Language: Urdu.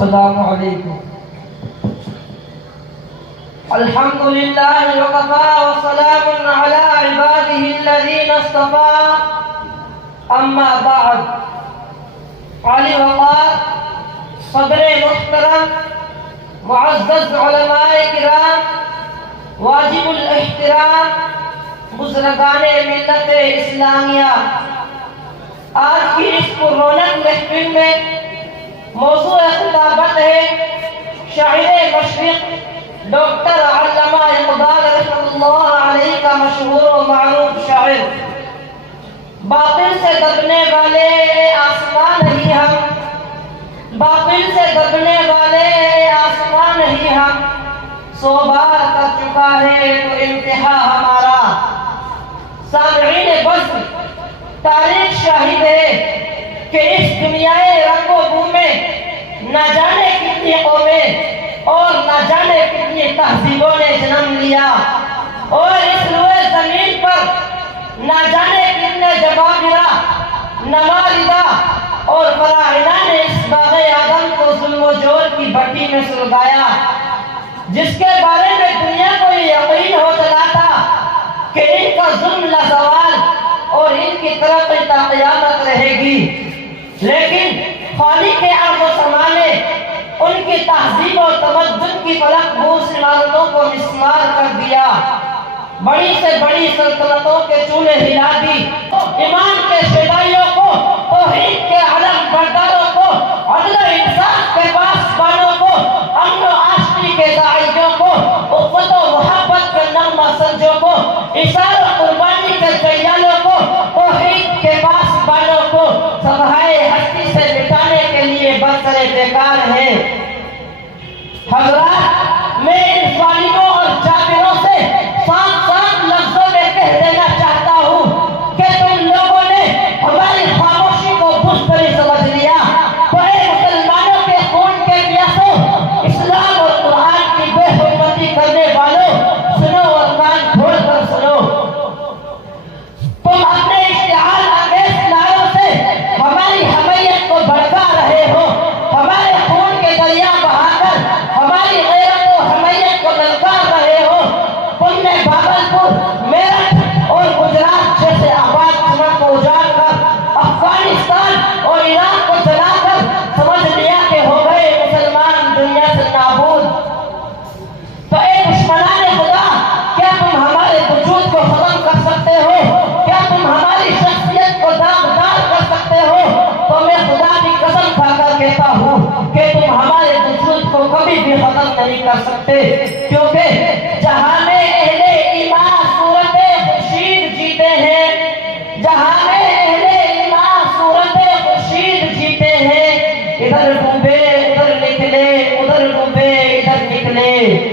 السلام علیکم۔ الحمد للہ وکفى وسلام علی عباده الذین اصطفى، اما بعد۔ عالی وقار صدر محترم، معزز علماء کرام، واجب الاحترام، بزرگان ملت اسلامیہ، آج کی اس پررونق محفل میں موضوع خطابت ہے شاعر مشرق ڈاکٹر علامہ اقبال رحمۃ اللہ علیہ کا مشہور و معروف شاعر۔ باطل سے دبنے والے آسمان نہیں ہم، باطل سے دبنے والے آسمان نہیں ہم، 100 بار کر چکا ہے تو انتہا ہمارا۔ سامعین بزم، تاریخ شاہد ہے کہ اس دنیائے رنگ و بو میں نہ جانے کتنی قومیں اور نہ جانے کتنی تہذیبوں نے جنم لیا، اور اس روئے زمین پر نہ جانے کتنے جبابرہ، نماردہ اور فراعنہ نے اس باغ آدم کو ظلم و جور کی بھٹی میں سلگایا، جس کے بارے میں دنیا کو یہ یقین ہو چلا تھا کہ ان کا ظلم لازوال اور ان کی ترقی تا قیامت رہے گی، لیکن خالق کے ارض و سما نے ان کی تہذیب و تمدن کی فلک بوس عمارتوں کو مسمار کر دیا، بڑی سے بڑی سلطنتوں کے چولہے ہلا دی، ایمان کے شیدائیوں کو، توحید کے علم برداروں کو، عدل و انصاف کے پاسبانوں کو، امن و آشتی کے داعیوں کو، اخوت و محبت کے نغمہ سنجوں کو، اثار و قربانی کے جیالوں کو، توحید کے پاسبانوں کو سبھائے ہستی سے مٹانے کے لیے برسر بیکار ہے۔ حضرات، میں ان ظالموں اور جابروں سے صاف صاف لفظوں میں کہہ دینا چاہتا ہوں کہ تم لوگوں نے ہماری خاموشی کو بزدلی سمجھ لیا، تو اے مسلمانوں کے خون کے پیاسوں، اسلام اور قرآن کی بے حرمتی کرنے والوں، سنو اور کان کھول کر سنو۔ تم اپنے اشتعال انگیز نعروں سے ہماری حمیت کو بھڑکا رہے ہو، ہمارے خون کے دریا بہا کر ہماری غیرت و حمیت کو للکار رہے ہو۔ تم نے بھاگلپور، میرٹھ اور گجرات جیسے آباد جگہ کو اجاڑ کر افغانستان اور عراق کو جلا کر سمجھ لیا کہ ہو گئے مسلمان دنیا سے نابود۔ تو اے دشمنان خدا، کیا تم ہمارے وجود کو ختم کر سکتے ہو؟ کیا تم ہماری شخصیت کو داغدار کر سکتے ہو؟ تو میں خدا کی قسم کھا کر کہتا ہوں کہ تم ہمارے وجود کو کبھی بھی ختم نہیں کر سکتے، کیونکہ جہاں میں اہل ایمان صورت خورشید جیتے ہیں، جہاں میں اہل ایمان صورت خورشید جیتے ہیں، ادھر ڈوبے ادھر نکلے، ادھر ڈوبے ادھر نکلے۔